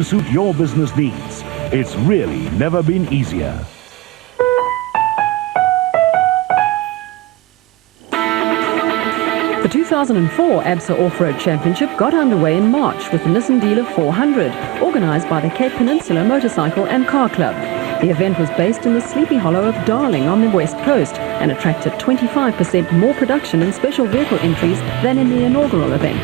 to suit your business needs. It's really never been easier. The 2004 ABSA Off-Road Championship got underway in March with the Nissan Dealer 400, organised by the Cape Peninsula Motorcycle and Car Club. The event was based in the Sleepy Hollow of Darling on the west coast and attracted 25% more production and special vehicle entries than in the inaugural event.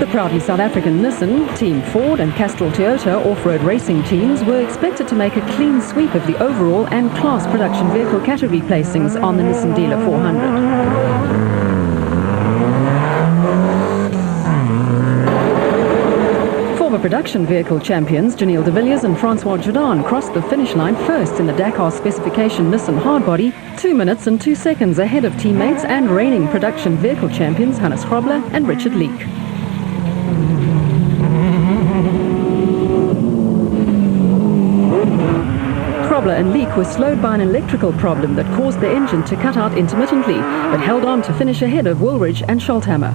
The proudly South African Nissan, Team Ford and Castrol Toyota off-road racing teams were expected to make a clean sweep of the overall and class production vehicle category placings on the Nissan Dealer 400. Former production vehicle champions Janelle de Villiers and Francois Jordan crossed the finish line first in the Dakar specification Nissan hardbody, 2 minutes and 2 seconds ahead of teammates and reigning production vehicle champions Hannes Grobler and Richard Leek. Grobler and Leek were slowed by an electrical problem that caused the engine to cut out intermittently, but held on to finish ahead of Woolridge and Scholthammer.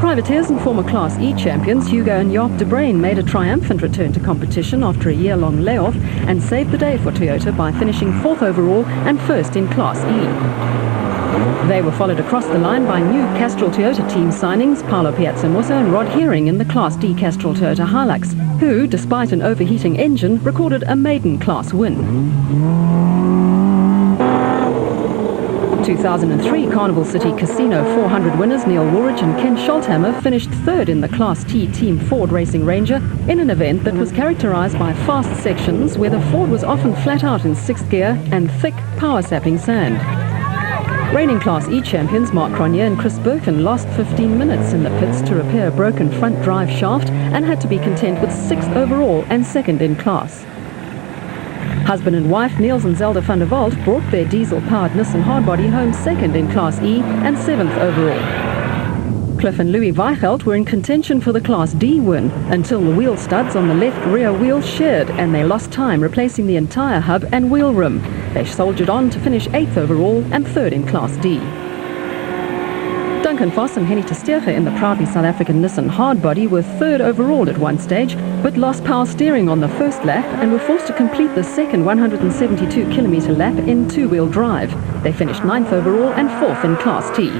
Privateers and former Class E champions Hugo and Jaap de Bruin made a triumphant return to competition after a year-long layoff and saved the day for Toyota by finishing 4th overall and 1st in Class E. They were followed across the line by new Castrol Toyota team signings Paolo Piazzamossa and Rod Heering in the Class D Castrol Toyota Hilux, who, despite an overheating engine, recorded a maiden class win. 2003 Carnival City Casino 400 winners Neil Woolridge and Ken Scholthammer finished 3rd in the Class T Team Ford Racing Ranger in an event that was characterized by fast sections where the Ford was often flat out in 6th gear and thick, power-sapping sand. Reigning Class E champions Mark Cronje and Chris Birkin lost 15 minutes in the pits to repair a broken front drive shaft and had to be content with 6th overall and 2nd in class. Husband and wife Niels and Zelda van der Walt brought their diesel-powered Nissan hardbody home 2nd in Class E and 7th overall. Cliff and Louis Weichelt were in contention for the Class D win until the wheel studs on the left rear wheel sheared and they lost time replacing the entire hub and wheel rim. They soldiered on to finish 8th overall and 3rd in Class D. Duncan Voss and Henny Tersteege in the proudly South African Nissan hardbody were 3rd overall at one stage, but lost power steering on the first lap and were forced to complete the second 172-kilometre lap in two-wheel drive. They finished 9th overall and 4th in Class T.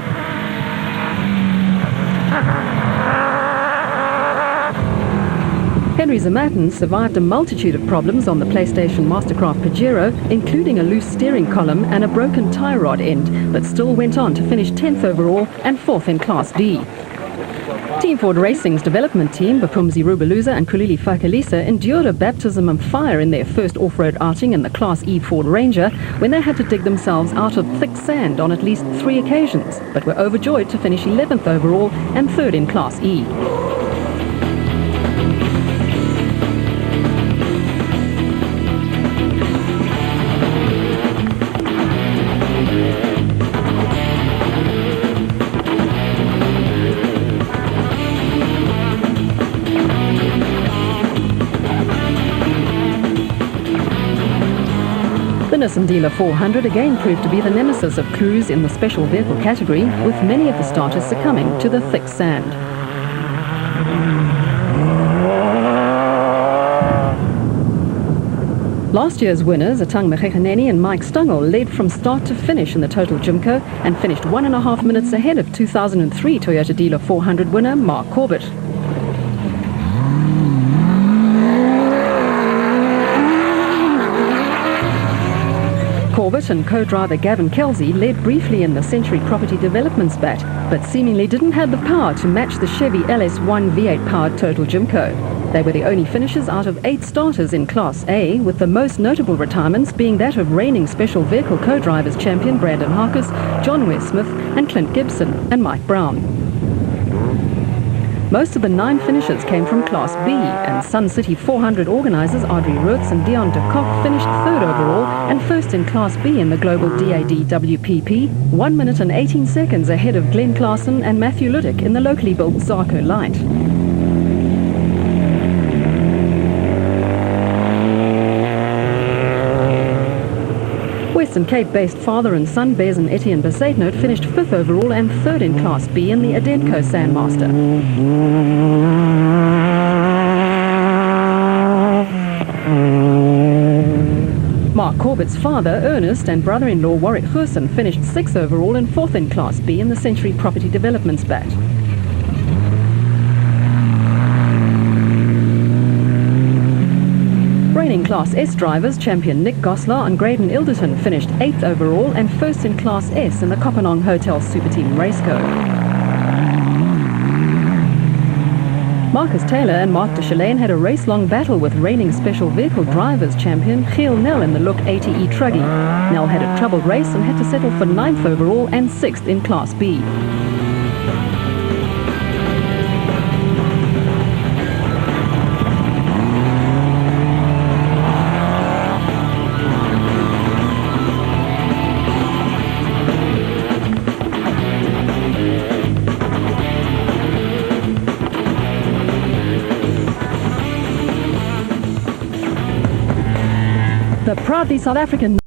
Henry Zematin survived a multitude of problems on the PlayStation Mastercraft Pajero, including a loose steering column and a broken tie rod end, but still went on to finish 10th overall and 4th in Class D. Team Ford Racing's development team, Bapumzi Rubeluza and Kulili Fakalisa, endured a baptism of fire in their first off-road outing in the Class E Ford Ranger when they had to dig themselves out of thick sand on at least 3 occasions, but were overjoyed to finish 11th overall and 3rd in Class E. The Nissan Dealer 400 again proved to be the nemesis of crews in the special vehicle category, with many of the starters succumbing to the thick sand. Last year's winners, Atang Mekhekaneni and Mike Stungel, led from start to finish in the Total Jimco and finished 1.5 minutes ahead of 2003 Toyota Dealer 400 winner Mark Corbett. Corbett and co-driver Gavin Kelsey led briefly in the Century Property Development spat, but seemingly didn't have the power to match the Chevy LS1 V8-powered Total Jimco. They were the only finishers out of 8 starters in Class A, with the most notable retirements being that of reigning Special Vehicle co-drivers champion Brandon Harkus, John Ware Smith and Clint Gibson and Mike Brown. Most of the 9 finishers came from Class B, and Sun City 400 organisers Audrey Roets and Dion de Kock finished 3rd overall and 1st in Class B in the global DAD WPP, 1 minute and 18 seconds ahead of Glenn Clarkson and Matthew Ludick in the locally built Zarko Light. Western Cape-based father and son Bez and Etienne Besaidnout finished 5th overall and 3rd in Class B in the Adenco Sandmaster. Mark Corbett's father, Ernest, and brother-in-law Warwick Gerson finished 6th overall and 4th in Class B in the Century Property Development Spat. Reigning Class S drivers, champion Nick Goslar and Graydon Ilderton finished 8th overall and 1st in Class S in the Kopanong Hotel Super Team Raceco. Marcus Taylor and Mark de Chalane had a race-long battle with reigning special vehicle drivers champion Giel Nel in the Look ATE Truggy. Nel had a troubled race and had to settle for 9th overall and 6th in Class B. The proudly South African